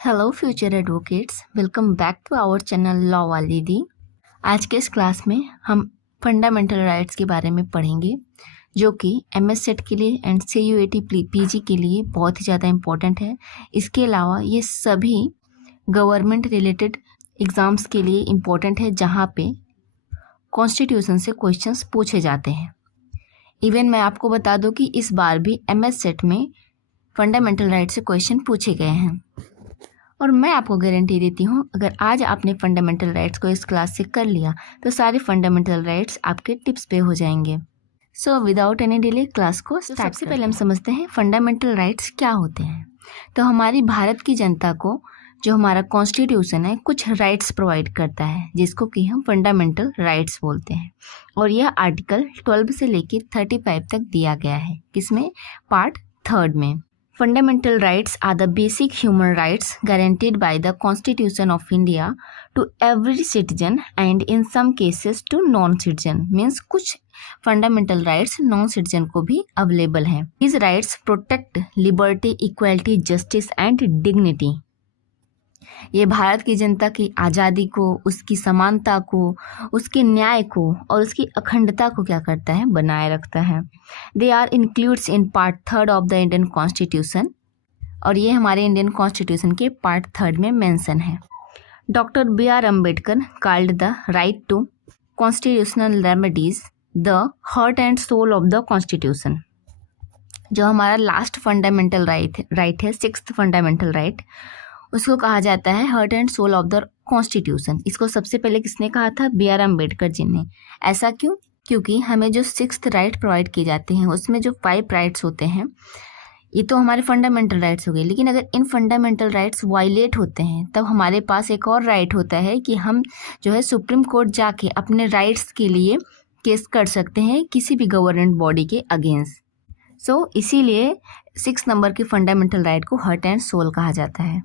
Hello future advocates, welcome back to our channel law वाली दी। आज के इस क्लास में हम फंडामेंटल राइट्स के बारे में पढ़ेंगे, जो कि एमएस सेट के लिए एंड सीयूएटी पीजी के लिए बहुत ही ज़्यादा इम्पोर्टेंट है। इसके अलावा ये सभी गवर्नमेंट रिलेटेड एग्ज़ाम्स के लिए इम्पोर्टेंट है, जहाँ पे कॉन्स्टिट्यूशन से क्वेश्चंस पूछे जाते हैं। इवन मैं आपको बता दूं कि इस बार भी एमएस सेट में फंडामेंटल राइट से क्वेश्चन पूछे गए हैं, और मैं आपको गारंटी देती हूँ, अगर आज आपने फंडामेंटल राइट्स को इस क्लास से कर लिया तो सारे फंडामेंटल राइट्स आपके टिप्स पे हो जाएंगे। So without any delay class को स्टार्ट। सबसे पहले हम समझते हैं फंडामेंटल राइट्स क्या होते हैं। तो हमारी भारत की जनता को जो हमारा कॉन्स्टिट्यूशन है कुछ राइट्स प्रोवाइड करता है, जिसको कि हम फंडामेंटल राइट्स बोलते हैं, और यह आर्टिकल 12 से लेकर 35 तक दिया गया है। किसमें? पार्ट 3 में। Fundamental rights are the basic human rights guaranteed by the Constitution of India to every citizen and in some cases to non-citizen. Means कुछ fundamental rights non-citizen को भी available हैं. These rights protect liberty, equality, justice and dignity. ये भारत की जनता की आज़ादी को, उसकी समानता को, उसके न्याय को और उसकी अखंडता को क्या करता है? बनाए रखता है। They are includes in part 3 of the Indian constitution, और ये हमारे इंडियन कॉन्स्टिट्यूशन के पार्ट 3 में मेंशन है। Doctor B.R. Ambedkar called the right to constitutional remedies the heart and soul of the constitution. जो हमारा लास्ट फंडामेंटल राइट है, 6th fundamental right, उसको कहा जाता है heart and soul of the constitution. इसको सबसे पहले किसने कहा था? B.R. अम्बेडकर जी ने। ऐसा क्यों? क्योंकि हमें जो 6th राइट प्रोवाइड किए जाते हैं उसमें जो 5 राइट्स होते हैं, ये तो हमारे फंडामेंटल राइट्स हो गए, लेकिन अगर इन फंडामेंटल राइट्स वायलेट होते हैं तब हमारे पास एक और राइट होता है कि हम जो है सुप्रीम कोर्ट जाके अपने राइट्स के लिए केस कर सकते हैं किसी भी गवर्नमेंट बॉडी के अगेंस्ट। सो इसीलिए 6 नंबर के फंडामेंटल राइट को हार्ट एंड सोल कहा जाता है।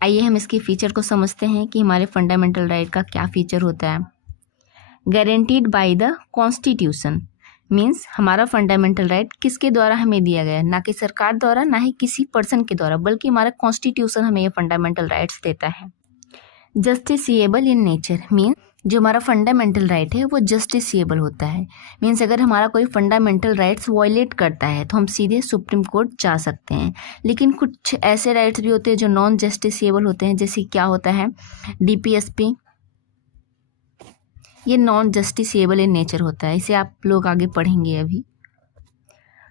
आइए हम इसके फीचर को समझते हैं कि हमारे फंडामेंटल राइट का क्या फीचर होता है। Guaranteed by the constitution means हमारा फंडामेंटल राइट किसके द्वारा हमें दिया गया है? ना कि सरकार द्वारा, ना ही किसी पर्सन के द्वारा, बल्कि हमारा कॉन्स्टिट्यूशन हमें ये फंडामेंटल राइट्स देता है। जस्टिसिएबल इन नेचर मीन्स जो हमारा फंडामेंटल राइट है वो जस्टिसिएबल होता है। मीन्स अगर हमारा कोई फंडामेंटल राइट्स वायलेट करता है तो हम सीधे सुप्रीम कोर्ट जा सकते हैं। लेकिन कुछ ऐसे राइट्स भी होते हैं जो नॉन जस्टिसिएबल होते हैं, जैसे क्या होता है? DPSP, ये नॉन जस्टिसिएबल इन नेचर होता है, इसे आप लोग आगे पढ़ेंगे अभी।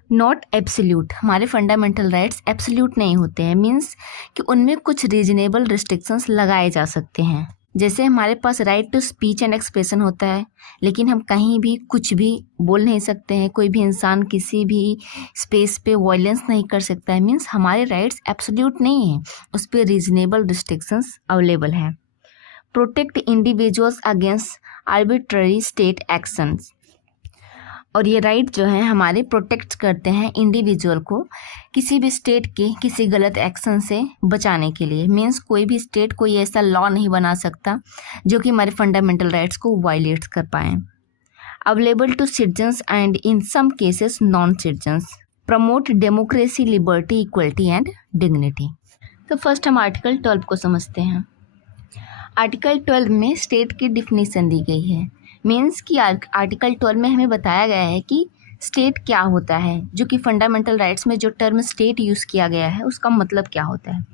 नॉट एब्सोल्यूट, हमारे फंडामेंटल राइट्स एब्सोल्यूट नहीं होते हैं, मीन्स कि उनमें कुछ रीजनेबल रिस्ट्रिक्शंस लगाए जा सकते हैं। जैसे हमारे पास right to speech and expression होता है, लेकिन हम कहीं भी कुछ भी बोल नहीं सकते हैं, कोई भी इंसान किसी भी स्पेस पे वायलेंस नहीं कर सकता है। मीन्स हमारे राइट्स एब्सोल्यूट नहीं हैं, उस पर रीजनेबल रिस्ट्रिक्शंस अवेलेबल हैं। Protect individuals against arbitrary state actions, और ये राइट जो है हमारे प्रोटेक्ट करते हैं इंडिविजुअल को किसी भी स्टेट के किसी गलत एक्शन से बचाने के लिए। मीन्स कोई भी स्टेट कोई ऐसा लॉ नहीं बना सकता जो कि हमारे फंडामेंटल राइट्स को वायलेट कर पाएँ। Available to citizens and in some cases non citizens, promote democracy, liberty, equality and dignity. तो फर्स्ट हम आर्टिकल 12 को समझते हैं। आर्टिकल 12 में स्टेट की डिफिनीशन दी गई है। मीन्स कि आर्टिकल 12 में हमें बताया गया है कि स्टेट क्या होता है, जो कि फंडामेंटल राइट्स में जो टर्म स्टेट यूज़ किया गया है उसका मतलब क्या होता है।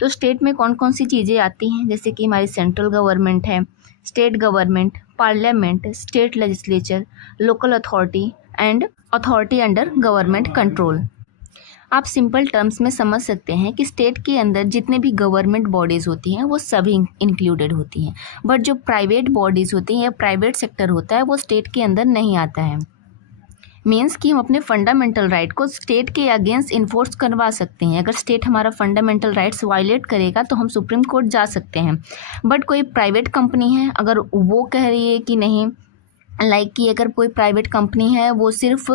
तो स्टेट में कौन कौन सी चीज़ें आती हैं, जैसे कि हमारी सेंट्रल गवर्नमेंट है, state government, parliament, state legislature, local authority and authority under government control. आप सिंपल टर्म्स में समझ सकते हैं कि स्टेट के अंदर जितने भी गवर्नमेंट बॉडीज़ होती हैं वो सभी इंक्लूडेड होती हैं, बट जो प्राइवेट बॉडीज़ होती हैं या प्राइवेट सेक्टर होता है वो स्टेट के अंदर नहीं आता है। मीन्स कि हम अपने फंडामेंटल राइट को स्टेट के अगेंस्ट इन्फोर्स करवा सकते हैं। अगर स्टेट हमारा फंडामेंटल राइट्स वायलेट करेगा तो हम सुप्रीम कोर्ट जा सकते हैं। बट कोई प्राइवेट कंपनी है, अगर वो कह रही है कि नहीं, लाइक कि अगर कोई प्राइवेट कंपनी है वो सिर्फ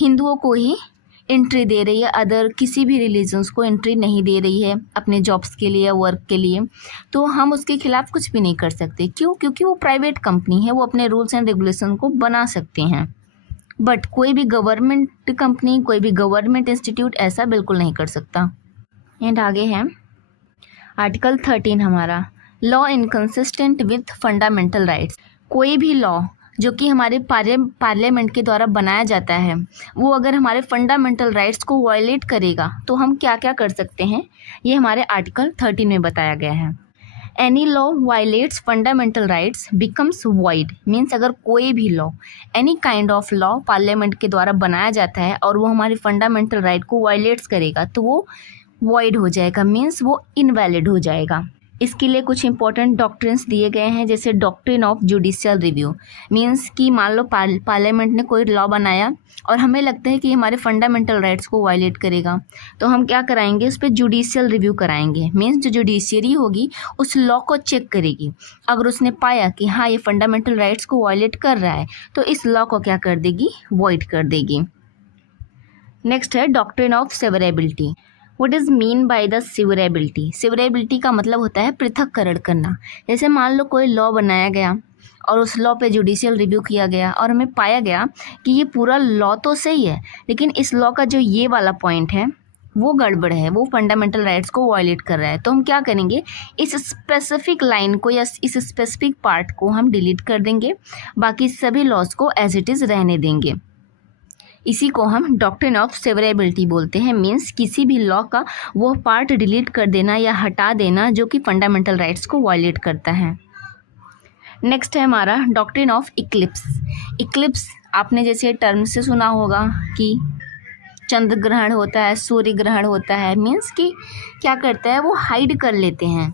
हिंदुओं को ही एंट्री दे रही है, अदर किसी भी रिलीजन्स को एंट्री नहीं दे रही है अपने जॉब्स के लिए या वर्क के लिए, तो हम उसके खिलाफ कुछ भी नहीं कर सकते। क्यों? क्योंकि वो प्राइवेट कंपनी है, वो अपने रूल्स एंड रेगुलेशन को बना सकते हैं। बट कोई भी गवर्नमेंट कंपनी, कोई भी गवर्नमेंट इंस्टीट्यूट ऐसा बिल्कुल नहीं कर सकता। एंड आगे है आर्टिकल 13 हमारा law inconsistent with fundamental rights. कोई भी लॉ जो कि हमारे पार्लियामेंट के द्वारा बनाया जाता है वो अगर हमारे फंडामेंटल राइट्स को वायलेट करेगा तो हम क्या क्या कर सकते हैं, ये हमारे आर्टिकल 13 में बताया गया है। Any law violets fundamental rights becomes void. Means अगर कोई भी law, any kind of law parliament के द्वारा बनाया जाता है और वो हमारे फंडामेंटल राइट को वायलेट्स करेगा तो वो वॉइड हो जाएगा, मीन्स वो इनवैलिड हो जाएगा। इसके लिए कुछ इंपॉर्टेंट डॉक्ट्रिन्स दिए गए हैं, जैसे doctrine of judicial review. Means कि मान लो पार्लियामेंट ने कोई लॉ बनाया और हमें लगता है कि हमारे फंडामेंटल राइट्स को वायलेट करेगा, तो हम क्या कराएंगे, उस पर जुडिशियल रिव्यू कराएंगे। मीन्स जो जुडिशियरी होगी उस लॉ को चेक करेगी, अगर उसने पाया कि हाँ ये फंडामेंटल राइट्स को वायलेट कर रहा है तो इस लॉ को क्या कर देगी, वॉइड कर देगी। नेक्स्ट है doctrine of severability. What is mean by the severability. Severability का मतलब होता है पृथक्करण करना। जैसे मान लो कोई लॉ बनाया गया और उस लॉ पे जुडिशियल रिव्यू किया गया और हमें पाया गया कि ये पूरा लॉ तो सही है लेकिन इस लॉ का जो ये वाला पॉइंट है वो गड़बड़ है, वो फंडामेंटल राइट्स को वायलेट कर रहा है, तो हम क्या करेंगे, इस स्पेसिफिक लाइन को या इस स्पेसिफिक पार्ट को हम डिलीट कर देंगे, बाकी सभी लॉज को एज इट इज़ रहने देंगे। इसी को हम डॉक्ट्रिन ऑफ सेवरेबिलिटी बोलते हैं। मीन्स किसी भी लॉ का वो पार्ट डिलीट कर देना या हटा देना जो कि फंडामेंटल राइट्स को वायलेट करता है। नेक्स्ट है हमारा डॉक्ट्रिन ऑफ इक्लिप्स। इक्लिप्स आपने जैसे टर्म से सुना होगा कि चंद्र ग्रहण होता है, सूर्य ग्रहण होता है। मीन्स कि क्या करता है, वो हाइड कर लेते हैं।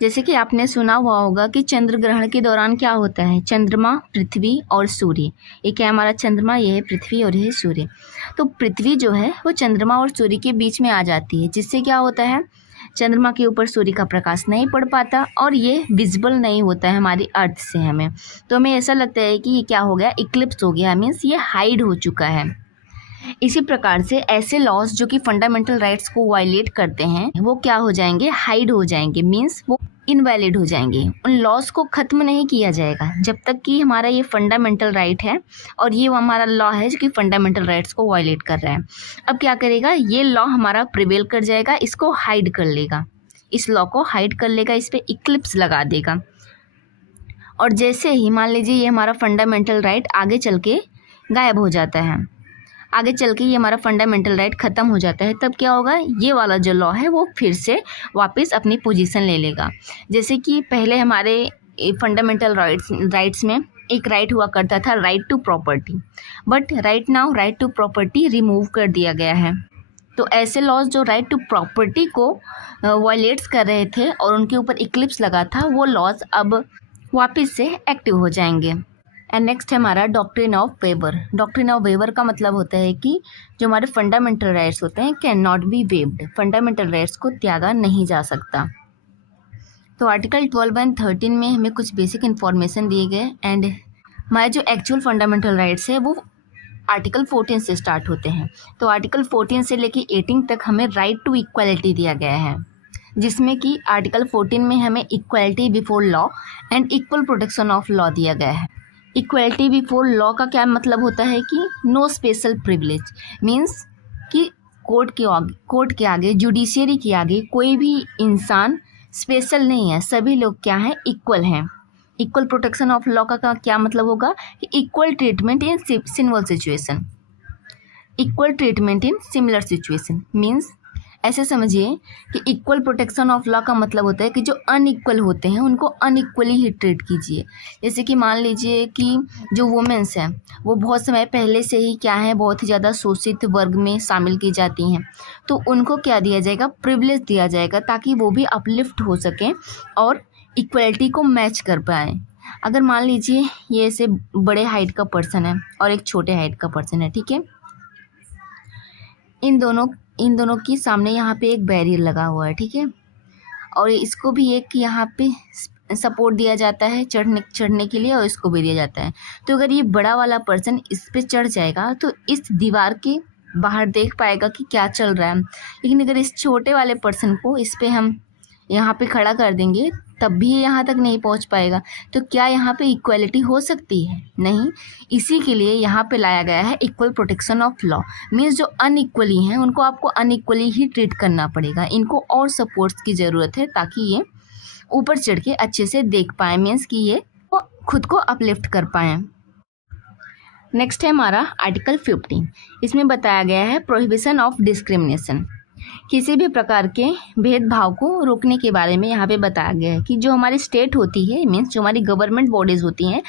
जैसे कि आपने सुना हुआ होगा कि चंद्र ग्रहण के दौरान क्या होता है, चंद्रमा, पृथ्वी और सूर्य। ये क्या हमारा चंद्रमा, ये है पृथ्वी और ये है सूर्य। तो पृथ्वी जो है वो चंद्रमा और सूर्य के बीच में आ जाती है, जिससे क्या होता है, चंद्रमा के ऊपर सूर्य का प्रकाश नहीं पड़ पाता और ये विजिबल नहीं होता है हमारी अर्थ से हमें। तो हमें ऐसा लगता है कि ये क्या हो गया, इक्लिप्स हो गया, मीन्स ये हाइड हो चुका है। इसी प्रकार से ऐसे लॉज जो कि फंडामेंटल राइट्स को वायलेट करते हैं वो क्या हो जाएंगे, हाइड हो जाएंगे, मीन्स वो इनवैलिड हो जाएंगे। उन लॉज को ख़त्म नहीं किया जाएगा जब तक कि हमारा ये फंडामेंटल राइट है और ये हमारा लॉ है जो कि फंडामेंटल राइट्स को वायलेट कर रहा है। अब क्या करेगा, ये लॉ हमारा प्रिवेल कर जाएगा, इसको हाइड कर लेगा, इस लॉ को हाइड कर लेगा, इस पर इक्लिप्स लगा देगा। और जैसे ही मान लीजिए ये हमारा फंडामेंटल राइट आगे चल के गायब हो जाता है, आगे चल के ये हमारा फंडामेंटल राइट ख़त्म हो जाता है, तब क्या होगा, ये वाला जो लॉ है वो फिर से वापस अपनी पोजीशन ले लेगा। जैसे कि पहले हमारे फंडामेंटल राइट्स में एक राइट हुआ करता था, right to property, but right now right to property remove कर दिया गया है। तो ऐसे लॉज जो राइट टू प्रॉपर्टी को वायलेट्स कर रहे थे और उनके ऊपर इक्लिप्स लगा था, वो लॉज अब वापस से एक्टिव हो जाएंगे। एंड नेक्स्ट है हमारा doctrine of weber. Doctrine of weber का मतलब होता है कि जो हमारे फंडामेंटल राइट्स होते हैं can not be waived, fundamental rights को त्यागा नहीं जा सकता। तो आर्टिकल 12 एंड 13 में हमें कुछ बेसिक इन्फॉर्मेशन दिए गए एंड हमारे जो एक्चुअल फंडामेंटल राइट्स है वो आर्टिकल 14 से स्टार्ट होते हैं। तो आर्टिकल 14 से लेके 18 तक हमें राइट टू इक्वालिटी दिया गया है, जिसमें कि आर्टिकल 14 में हमें equality before law and equal protection of law दिया गया है। इक्वलिटी बिफोर लॉ का क्या मतलब होता है कि नो स्पेशल प्रिविलेज, मीन्स कि कोर्ट के आगे, जुडिशियरी के आगे कोई भी इंसान स्पेशल नहीं है, सभी लोग क्या हैं, इक्वल हैं। इक्वल प्रोटेक्शन ऑफ लॉ का क्या मतलब होगा कि equal treatment in similar situation, equal treatment in similar situation. Means ऐसे समझिए कि इक्वल प्रोटेक्शन ऑफ लॉ का मतलब होता है कि जो अनइक्वल होते हैं उनको अनइक्वली ही ट्रीट कीजिए। जैसे कि मान लीजिए कि जो वुमेन्स हैं वो बहुत समय पहले से ही क्या है, बहुत ही ज़्यादा शोषित वर्ग में शामिल की जाती हैं, तो उनको क्या दिया जाएगा, प्रिविलेज दिया जाएगा, ताकि वो भी अपलिफ्ट हो सकें और इक्वलिटी को मैच कर पाएँ। अगर मान लीजिए ये ऐसे बड़े हाइट का पर्सन है और एक छोटे हाइट का पर्सन है, ठीक है, इन दोनों की सामने यहाँ पे एक बैरियर लगा हुआ है, ठीक है, और इसको भी एक यहाँ पे सपोर्ट दिया जाता है चढ़ने के लिए और इसको भी दिया जाता है। तो अगर ये बड़ा वाला पर्सन इस पे चढ़ जाएगा तो इस दीवार के बाहर देख पाएगा कि क्या चल रहा है, लेकिन अगर इस छोटे वाले पर्सन को इस पे हम यहाँ पे खड़ा कर देंगे तब भी ये यहाँ तक नहीं पहुँच पाएगा। तो क्या यहाँ पे इक्वलिटी हो सकती है? नहीं। इसी के लिए यहाँ पे लाया गया है equal protection of law. Means जो अनइक्वली हैं उनको आपको अनइक्वली ही ट्रीट करना पड़ेगा, इनको और सपोर्ट्स की ज़रूरत है ताकि ये ऊपर चढ़ के अच्छे से देख पाएँ, मीन्स कि ये खुद को अपलिफ्ट कर पाएँ। नेक्स्ट है हमारा आर्टिकल 15। इसमें बताया गया है प्रोहिबिशन ऑफ डिस्क्रिमिनेशन। किसी भी प्रकार के भेदभाव को रोकने के बारे में यहाँ पे बताया गया है कि जो हमारी स्टेट होती है, मीन्स जो हमारी गवर्नमेंट बॉडीज़ होती हैं,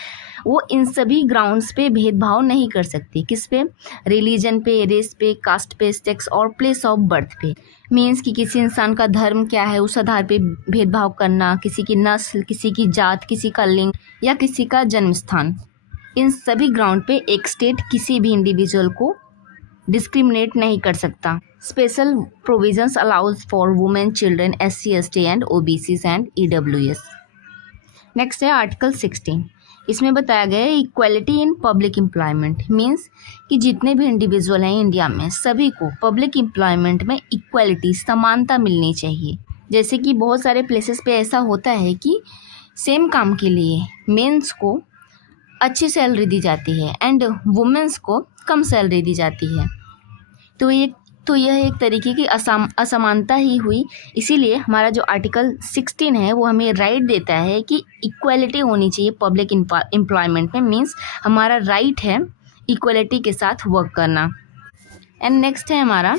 वो इन सभी ग्राउंड्स पे भेदभाव नहीं कर सकती। किस पे? रिलीजन पे, रेस पे, कास्ट पे, सेक्स और प्लेस ऑफ बर्थ पे। मीन्स कि किसी इंसान का धर्म क्या है उस आधार पे भेदभाव करना, किसी की नस्ल, किसी की जात, किसी का लिंग या किसी का जन्म स्थान, इन सभी ग्राउंड पे एक स्टेट किसी भी इंडिविजुअल को डिस्क्रिमिनेट नहीं कर सकता। Special provisions allows for women, children, SC, ST and OBCs and EWS। Next है आर्टिकल 16। इसमें बताया गया है equality in public employment. Means कि जितने भी इंडिविजुअल हैं इंडिया में सभी को पब्लिक एम्प्लॉयमेंट में इक्वलिटी, समानता मिलनी चाहिए। जैसे कि बहुत सारे प्लेसेस पे ऐसा होता है कि सेम काम के लिए मेंस को अच्छी सैलरी दी जाती है एंड वुमेन्स को कम सैलरी दी जाती है। तो यह एक तरीके की असमानता ही हुई। इसीलिए हमारा जो आर्टिकल 16 है वो हमें राइट देता है कि इक्वलिटी होनी चाहिए पब्लिक एम्प्लॉयमेंट में। मीन्स हमारा राइट है इक्वलिटी के साथ वर्क करना। एंड नेक्स्ट है हमारा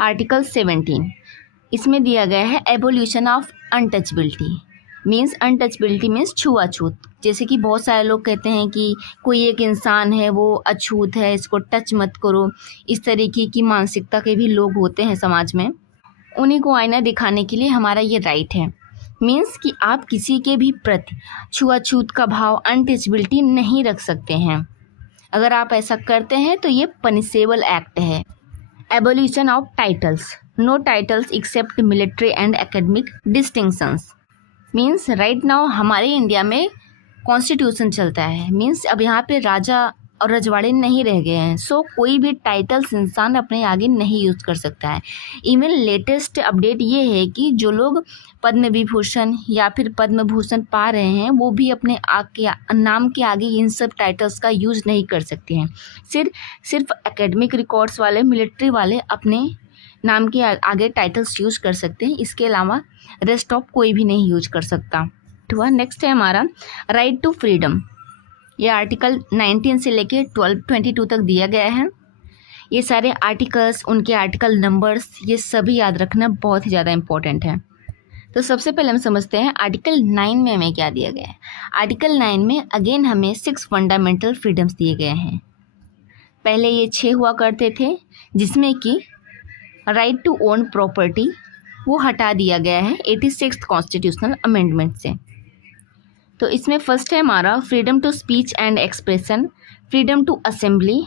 आर्टिकल 17। इसमें दिया गया है abolition of untouchability. Means untouchability means छुआछूत। जैसे कि बहुत सारे लोग कहते हैं कि कोई एक इंसान है वो अछूत है, इसको टच मत करो। इस तरीके की मानसिकता के भी लोग होते हैं समाज में। उन्हीं को आईना दिखाने के लिए हमारा ये राइट है। मीन्स कि आप किसी के भी प्रति छुआछूत का भाव, अनटचबिलिटी नहीं रख सकते हैं। अगर आप ऐसा करते हैं तो ये पनिशेबल एक्ट है। Abolition of titles. No titles except military and academic distinctions. Means right now हमारे इंडिया में कॉन्स्टिट्यूशन चलता है। मीन्स अब यहाँ पे राजा और रजवाड़े नहीं रह गए हैं। सो कोई भी टाइटल्स इंसान अपने आगे नहीं यूज़ कर सकता है। इवन लेटेस्ट अपडेट ये है कि जो लोग पद्म विभूषण या फिर पद्म भूषण पा रहे हैं वो भी अपने नाम के आगे इन सब टाइटल्स का यूज़ नहीं कर सकते हैं। सिर्फ एकेडमिक रिकॉर्ड्स वाले, मिलिट्री वाले अपने नाम के आगे टाइटल्स यूज़ कर सकते हैं। इसके अलावा रेस्ट ऑफ कोई भी नहीं यूज कर सकता। नेक्स्ट है हमारा राइट टू फ्रीडम। ये आर्टिकल 19 से लेके 22 तक दिया गया है। ये सारे आर्टिकल्स, उनके आर्टिकल नंबर्स, ये सभी याद रखना बहुत ही ज़्यादा इम्पोर्टेंट है। तो सबसे पहले हम समझते हैं आर्टिकल 9 में हमें क्या दिया गया है। आर्टिकल 9 में अगेन हमें 6 फंडामेंटल फ्रीडम्स दिए गए हैं। पहले ये 6 हुआ करते थे, जिसमें कि राइट टू ओन प्रॉपर्टी वो हटा दिया गया है 86th कॉन्स्टिट्यूशनल अमेंडमेंट से। तो इसमें फर्स्ट है हमारा freedom to speech and expression, freedom to assembly,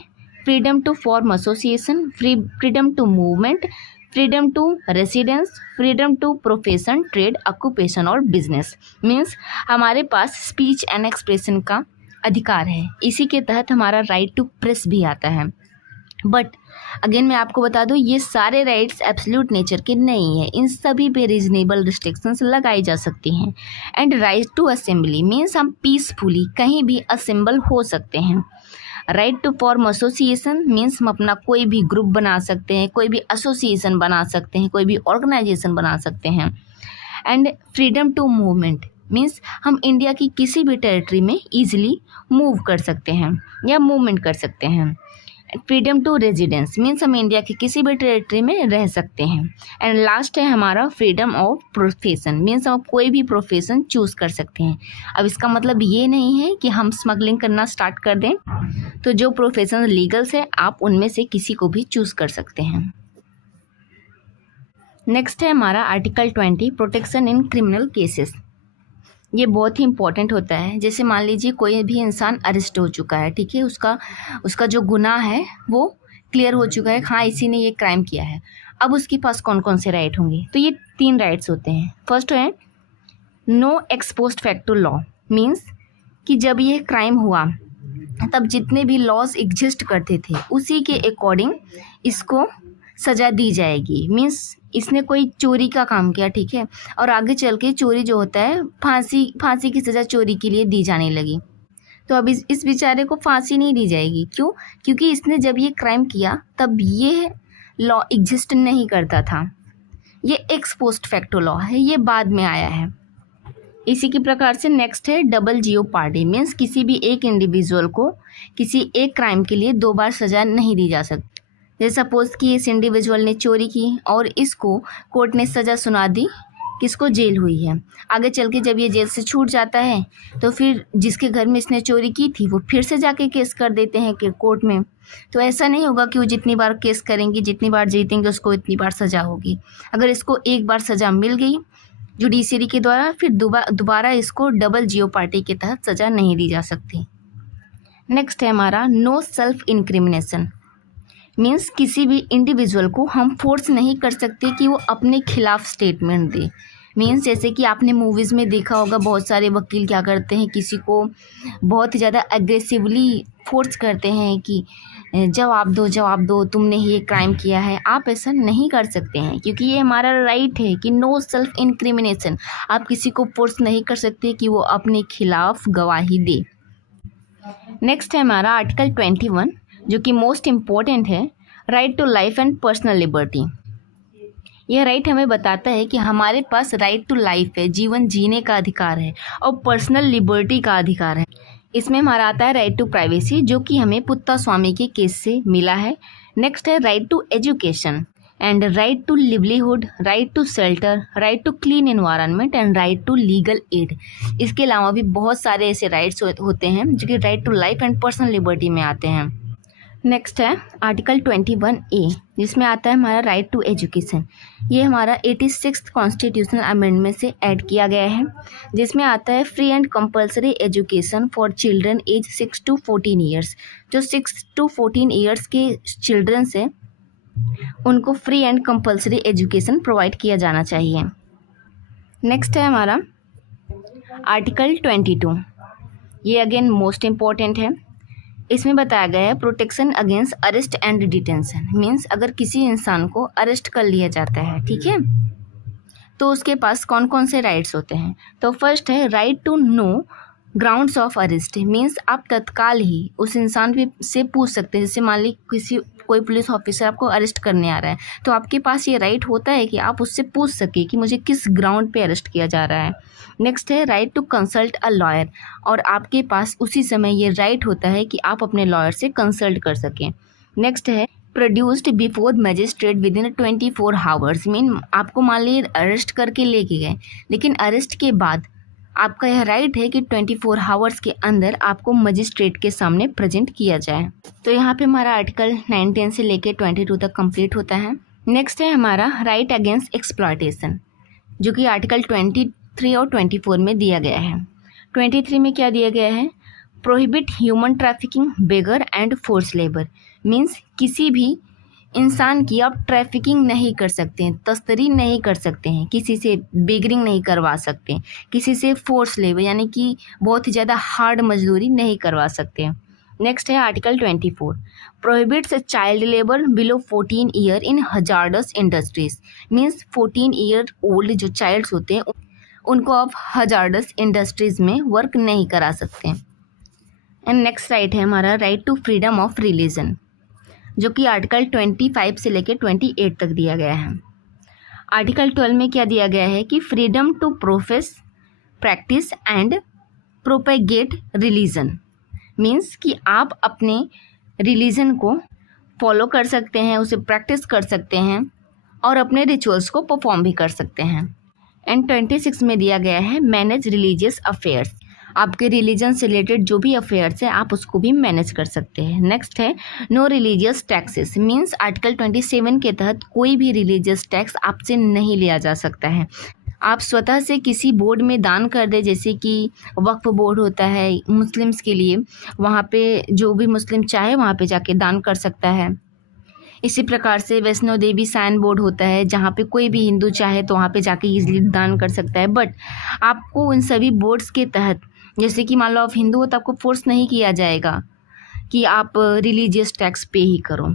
freedom to form association, freedom to movement, freedom to residence, freedom to profession, trade, occupation और बिजनेस। मीन्स हमारे पास स्पीच एंड एक्सप्रेशन का अधिकार है। इसी के तहत हमारा राइट टू प्रेस भी आता है। बट अगेन मैं आपको बता दूं, ये सारे राइट्स एब्सोल्यूट नेचर के नहीं है। इन सभी पे रीजनेबल रिस्ट्रिक्शंस लगाई जा सकती हैं। And right to assembly means हम पीसफुली कहीं भी असेंबल हो सकते हैं। Right to form association means हम अपना कोई भी ग्रुप बना सकते हैं, कोई भी एसोसिएशन बना सकते हैं, कोई भी ऑर्गेनाइजेशन बना सकते हैं। And freedom to movement means हम इंडिया की किसी भी टेरिटरी में ईजिली मूव कर सकते हैं या मूवमेंट कर सकते हैं। फ्रीडम टू रेजिडेंस मीन्स हम इंडिया की किसी भी टेरिटरी में रह सकते हैं। एंड लास्ट है हमारा फ्रीडम ऑफ प्रोफेशन मीन्स हम कोई भी प्रोफेशन चूज़ कर सकते हैं। अब इसका मतलब ये नहीं है कि हम स्मगलिंग करना स्टार्ट कर दें। तो जो प्रोफेशन लीगल्स है आप उनमें से किसी को भी चूज़ कर सकते हैं। नेक्स्ट है हमारा article 20 protection in criminal cases. ये बहुत ही इंपॉर्टेंट होता है। जैसे मान लीजिए कोई भी इंसान अरेस्ट हो चुका है, ठीक है, उसका जो गुनाह है वो क्लियर हो चुका है, हाँ इसी ने ये क्राइम किया है। अब उसके पास कौन कौन से राइट होंगे? तो ये 3 राइट्स होते हैं। फर्स्ट है no ex post facto law means कि जब ये क्राइम हुआ तब जितने भी लॉज एग्जिस्ट करते थे उसी के अकॉर्डिंग इसको सज़ा दी जाएगी। मीन्स इसने कोई चोरी का काम किया, ठीक है, और आगे चल के चोरी जो होता है फांसी की सज़ा चोरी के लिए दी जाने लगी। तो अब इस बेचारे को फांसी नहीं दी जाएगी। क्यों? क्योंकि इसने जब ये क्राइम किया तब ये लॉ एग्जिस्ट नहीं करता था। ये एक्स पोस्ट फैक्टो लॉ है, ये बाद में आया है। इसी के प्रकार से नेक्स्ट है डबल जियोपार्डी। मीन्स किसी भी एक इंडिविजुअल को किसी एक क्राइम के लिए 2 बार सज़ा नहीं दी जा सकती। जैसे सपोज कि इस इंडिविजुअल ने चोरी की और इसको कोर्ट ने सज़ा सुना दी, किसको, जेल हुई है। आगे चल के जब ये जेल से छूट जाता है तो फिर जिसके घर में इसने चोरी की थी वो फिर से जाके केस कर देते हैं कि कोर्ट में। तो ऐसा नहीं होगा कि वो जितनी बार केस करेंगे, जितनी बार जीतेंगे, उसको इतनी बार सज़ा होगी। अगर इसको एक बार सज़ा मिल गई जुडिशरी के द्वारा, फिर दोबारा इसको डबल जियोपार्डी के तहत सज़ा नहीं दी जा सकती। नेक्स्ट है हमारा नो सेल्फ इंक्रिमिनेशन। मीन्स किसी भी इंडिविजुअल को हम फोर्स नहीं कर सकते कि वो अपने खिलाफ स्टेटमेंट दे। मीन्स जैसे कि आपने मूवीज़ में देखा होगा, बहुत सारे वकील क्या करते हैं, किसी को बहुत ही ज़्यादा एग्रेसिवली फोर्स करते हैं कि जवाब दो, तुमने ये क्राइम किया है। आप ऐसा नहीं कर सकते हैं क्योंकि ये हमारा राइट है कि नो सेल्फ इंक्रिमिनेशन। आप किसी को फोर्स नहीं कर सकते कि वो अपने खिलाफ गवाही दे। नेक्स्ट है हमारा आर्टिकल 21, जो कि मोस्ट इम्पॉर्टेंट है, right to life and personal liberty. यह राइट हमें बताता है कि हमारे पास राइट टू लाइफ है, जीवन जीने का अधिकार है, और पर्सनल लिबर्टी का अधिकार है। इसमें हमारा आता है राइट टू प्राइवेसी, जो कि हमें पुत्ता स्वामी के केस से मिला है। नेक्स्ट है right to education and right to livelihood, right to shelter, right to clean environment and right to legal aid. इसके अलावा भी बहुत सारे ऐसे राइट्स होते हैं जो कि right to life and personal liberty में आते हैं। नेक्स्ट है आर्टिकल 21A, जिसमें आता है हमारा राइट टू एजुकेशन। ये हमारा 86th कॉन्स्टिट्यूशनल अमेंडमेंट से ऐड किया गया है, जिसमें आता है free and compulsory education for children age 6 to 14 years. जो 6 to 14 ईयर्स के चिल्ड्रंस हैं उनको free and compulsory education provide किया जाना चाहिए। नेक्स्ट है हमारा आर्टिकल 22। ये अगेन मोस्ट इम्पॉर्टेंट है। इसमें बताया गया है protection against arrest and detention. Means अगर किसी इंसान को अरेस्ट कर लिया जाता है, ठीक है, तो उसके पास कौन कौन से राइट्स होते हैं। तो फर्स्ट है right to know grounds of arrest. Means आप तत्काल ही उस इंसान से पूछ सकते हैं। जैसे मान ली कोई पुलिस ऑफिसर आपको अरेस्ट करने आ रहा है, तो आपके पास ये राइट होता है कि आप उससे पूछ सके कि मुझे किस ग्राउंड पे अरेस्ट किया जा रहा है। नेक्स्ट है right to consult a lawyer, और आपके पास उसी समय ये राइट होता है कि आप अपने लॉयर से कंसल्ट कर सकें। नेक्स्ट है produced before magistrate with in 24 hours. Mean आपको मान लीजिए अरेस्ट करके लेके गए, लेकिन अरेस्ट के बाद आपका यह राइट है कि 24 आवर्स के अंदर आपको मजिस्ट्रेट के सामने प्रेजेंट किया जाए। तो यहाँ पे हमारा आर्टिकल 19 से लेके 22 तक कंप्लीट होता है। नेक्स्ट है हमारा राइट अगेंस्ट एक्सप्लॉयटेशन, जो कि आर्टिकल 23 और 24 में दिया गया है। 23 में क्या दिया गया है, prohibit human trafficking, beggar and force labour. Means किसी भी इंसान की आप ट्रैफिकिंग नहीं कर सकते हैं, तस्करी नहीं कर सकते हैं, किसी से बेगरिंग नहीं करवा सकते, किसी से फोर्स लेबर यानी कि बहुत ही ज़्यादा हार्ड मजदूरी नहीं करवा सकते। नेक्स्ट है article 24, prohibits child labour below 14 year in hazardous industries. Means 14 year old जो चाइल्ड्स होते हैं उनको आप हजार्डस इंडस्ट्रीज में वर्क नहीं करा सकते। एंड नेक्स्ट राइट है हमारा right to freedom of religion, जो कि आर्टिकल 25 से लेकर 28 तक दिया गया है। आर्टिकल 12 में क्या दिया गया है कि freedom to profess, practice and propagate religion. Means कि आप अपने रिलीजन को फॉलो कर सकते हैं, उसे प्रैक्टिस कर सकते हैं और अपने रिचुअल्स को परफॉर्म भी कर सकते हैं। एंड 26 में दिया गया है मैनेज रिलीजियस अफेयर्स। आपके रिलीजन से रिलेटेड जो भी अफेयर्स है आप उसको भी मैनेज कर सकते हैं। नेक्स्ट है no religious taxes. Means article 27 के तहत कोई भी रिलीजियस टैक्स आपसे नहीं लिया जा सकता है। आप स्वतः से किसी बोर्ड में दान कर दे, जैसे कि वक्फ बोर्ड होता है मुस्लिम्स के लिए, वहाँ पे जो भी मुस्लिम चाहे वहाँ पे जाके दान कर सकता है। इसी प्रकार से वैष्णो देवी साइन बोर्ड होता है, जहाँ पे कोई भी हिंदू चाहे तो वहाँ पे जाके इजीली दान कर सकता है। बट आपको उन सभी बोर्ड्स के तहत, जैसे कि मान लो आप हिंदू हो तो आपको फोर्स नहीं किया जाएगा कि आप रिलीजियस टैक्स पे ही करो।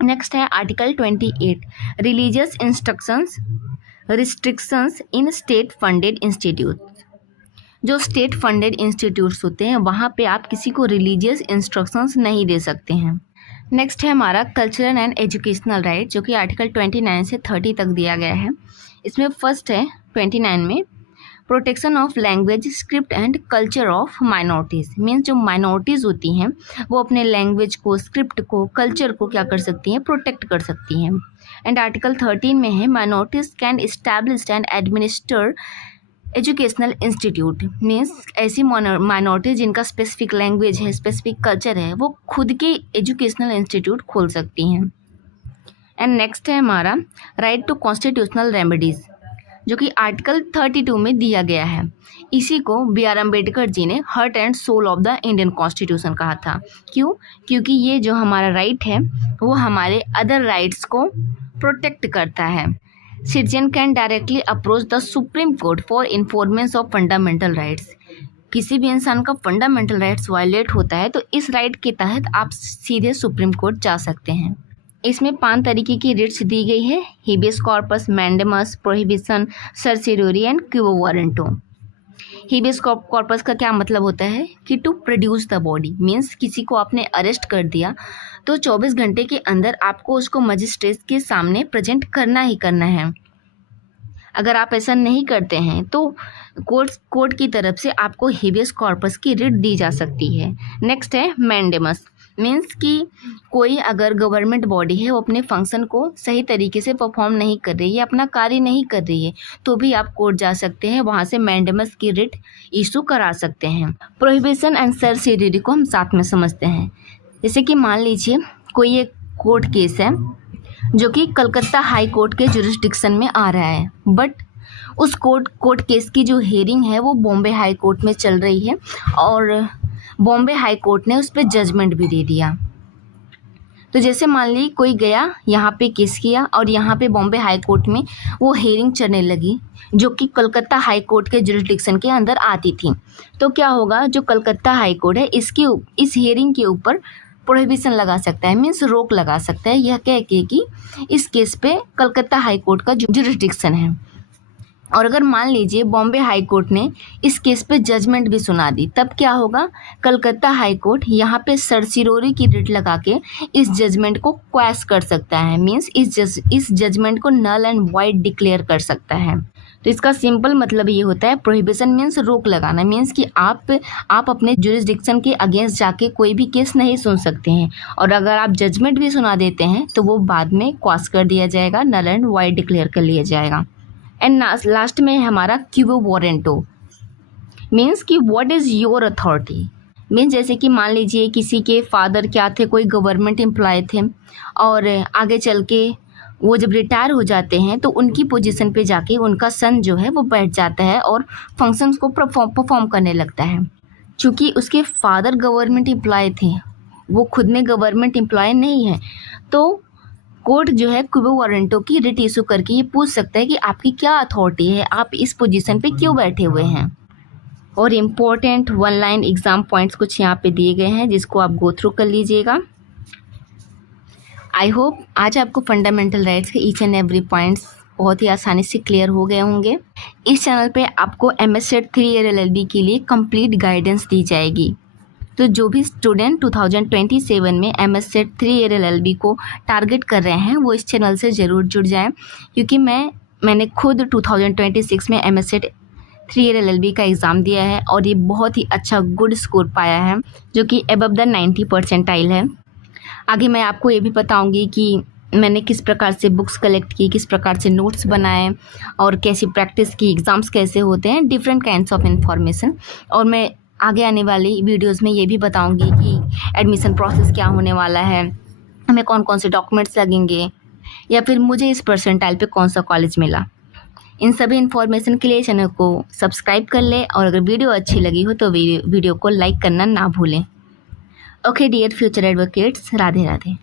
नेक्स्ट है आर्टिकल 28, रिलीजियस इंस्ट्रक्शंस रिस्ट्रिक्शंस इन स्टेट फंडेड इंस्टीट्यूट। जो स्टेट फंडेड इंस्टीट्यूट्स होते हैं वहाँ पे आप किसी को रिलीजियस इंस्ट्रक्शंस नहीं दे सकते हैं। नेक्स्ट है हमारा कल्चरल एंड एजुकेशनल राइट, जो कि आर्टिकल 29 से 30 तक दिया गया है। इसमें फर्स्ट है 29 में protection of language, script and culture of minorities. Means जो माइनॉरिटीज़ होती हैं वो अपने लैंग्वेज को, स्क्रिप्ट को, कल्चर को क्या कर सकती हैं, प्रोटेक्ट कर सकती हैं। एंड आर्टिकल 13 में है minorities can establish and administer educational institute. Means ऐसी माइनॉरिटी जिनका स्पेसिफिक लैंग्वेज है, स्पेसिफिक कल्चर है, वो खुद के एजुकेशनल इंस्टीट्यूट खोल सकती हैं। एंड नेक्स्ट है हमारा राइट टू कॉन्स्टिट्यूशनल रेमेडीज़, जो कि आर्टिकल 32 में दिया गया है। इसी को B.R. अम्बेडकर जी ने heart and soul of the Indian constitution कहा था। क्यों? क्योंकि ये जो हमारा राइट है वो हमारे अदर राइट्स को प्रोटेक्ट करता है। Citizen can directly approach the supreme court for enforcement of fundamental rights. किसी भी इंसान का फंडामेंटल राइट्स वायलेट होता है तो इस राइट के तहत आप सीधे सुप्रीम कोर्ट जा सकते हैं। इसमें 5 तरीके की रिट्स दी गई है: habeas corpus, mandamus, prohibition, certiorari and quo warranto. Habeas corpus का क्या मतलब होता है कि to produce the body. Means किसी को आपने अरेस्ट कर दिया तो 24 घंटे के अंदर आपको उसको मजिस्ट्रेट के सामने प्रेजेंट करना ही करना है। अगर आप ऐसा नहीं करते हैं तो कोर्ट की तरफ से आपको हेबियस कॉर्पस की रिट दी जा सकती है। नेक्स्ट है मैंडेमस। मीन्स कि कोई अगर गवर्नमेंट बॉडी है वो अपने फंक्शन को सही तरीके से परफॉर्म नहीं कर रही है, अपना कार्य नहीं कर रही है, तो भी आप कोर्ट जा सकते हैं, वहाँ से मैंडेमस की रिट इशू करा सकते हैं। प्रोहिबिशन एंड सर्सियोरी को हम साथ में समझते हैं। जैसे कि मान लीजिए कोई एक कोर्ट केस है जो कि कलकत्ता हाई कोर्ट के जुरिस्डिक्शन में आ रहा है, बट उस कोर्ट केस की जो हियरिंग है वो बॉम्बे हाई कोर्ट में चल रही है और बॉम्बे हाई कोर्ट ने उस पर जजमेंट भी दे दिया। तो जैसे मान ली कोई गया यहाँ पे केस किया और यहाँ पे बॉम्बे हाई कोर्ट में वो हियरिंग चलने लगी जो कि कलकत्ता हाई कोर्ट के जुरिस्डिक्शन के अंदर आती थी, तो क्या होगा, जो कलकत्ता हाई कोर्ट है इस हियरिंग के ऊपर प्रोहिबिशन लगा सकता है, मीन्स रोक लगा सकता है, यह कह के कि इस केस पे कलकत्ता हाई कोर्ट का जुरिस्डिक्शन है। और अगर मान लीजिए बॉम्बे हाई कोर्ट ने इस केस पे जजमेंट भी सुना दी, तब क्या होगा, कलकत्ता हाई कोर्ट यहाँ पे सर्सियोरी की रिट लगा के इस जजमेंट को क्वैश कर सकता है। मीन्स इस जजमेंट को नल एंड वाइड डिक्लेयर कर सकता है। तो इसका सिंपल मतलब ये होता है, प्रोहिबिशन मीन्स रोक लगाना, मीन्स कि आप अपने जुरिस्डिक्शन के अगेंस्ट जाके कोई भी केस नहीं सुन सकते हैं, और अगर आप जजमेंट भी सुना देते हैं तो वो बाद में क्वैश कर दिया जाएगा, नल एंड वाइड डिक्लेयर कर लिया जाएगा। एंड लास्ट में है हमारा क्विओ वारंटो। मीन्स कि what is your authority. Means जैसे कि मान लीजिए किसी के फादर क्या थे, कोई गवर्नमेंट एम्प्लॉय थे, और आगे चल के वो जब रिटायर हो जाते हैं तो उनकी पोजीशन पे जाके उनका सन जो है वो बैठ जाता है और फंक्शंस को परफॉर्म करने लगता है। चूँकि उसके फादर गवर्नमेंट एम्प्लॉय थे, वो खुद में गवर्नमेंट एम्प्लॉय नहीं है, तो कोर्ट जो है क्विओ वारंटो की रिट इशू करके ये पूछ सकता है कि आपकी क्या अथॉरिटी है, आप इस पोजीशन पे क्यों बैठे हुए हैं। और इम्पोर्टेंट 1 लाइन एग्जाम पॉइंट्स कुछ यहाँ पे दिए गए हैं जिसको आप गो थ्रू कर लीजिएगा। आई होप आज आपको फंडामेंटल राइट्स के ईच एंड एवरी पॉइंट्स बहुत ही आसानी से क्लियर हो गए होंगे। इस चैनल पे आपको MSET 3 ईयर LLB के लिए कंप्लीट गाइडेंस दी जाएगी। तो जो भी स्टूडेंट 2027 में MSET 3 ईयर LLB को टारगेट कर रहे हैं वो इस चैनल से ज़रूर जुड़ जाएं, क्योंकि मैंने खुद 2026 में MSET 3 ईयर LLB का एग्ज़ाम दिया है और ये बहुत ही अच्छा गुड स्कोर पाया है, जो कि अबव द 90 परसेंटाइल है। आगे मैं आपको ये भी बताऊंगी कि मैंने किस प्रकार से बुक्स कलेक्ट की, किस प्रकार से नोट्स बनाए और कैसी प्रैक्टिस की, एग्ज़ाम्स कैसे होते हैं, डिफरेंट काइंड्स ऑफ इन्फॉर्मेशन। और मैं आगे आने वाली वीडियोस में ये भी बताऊंगी कि एडमिशन प्रोसेस क्या होने वाला है, हमें कौन कौन से डॉक्यूमेंट्स लगेंगे, या फिर मुझे इस परसेंटाइल पे कौन सा कॉलेज मिला। इन सभी इन्फॉर्मेशन के लिए चैनल को सब्सक्राइब कर लें, और अगर वीडियो अच्छी लगी हो तो वीडियो को लाइक करना ना भूलें। Okay dear future advocates, Radhe Radhe.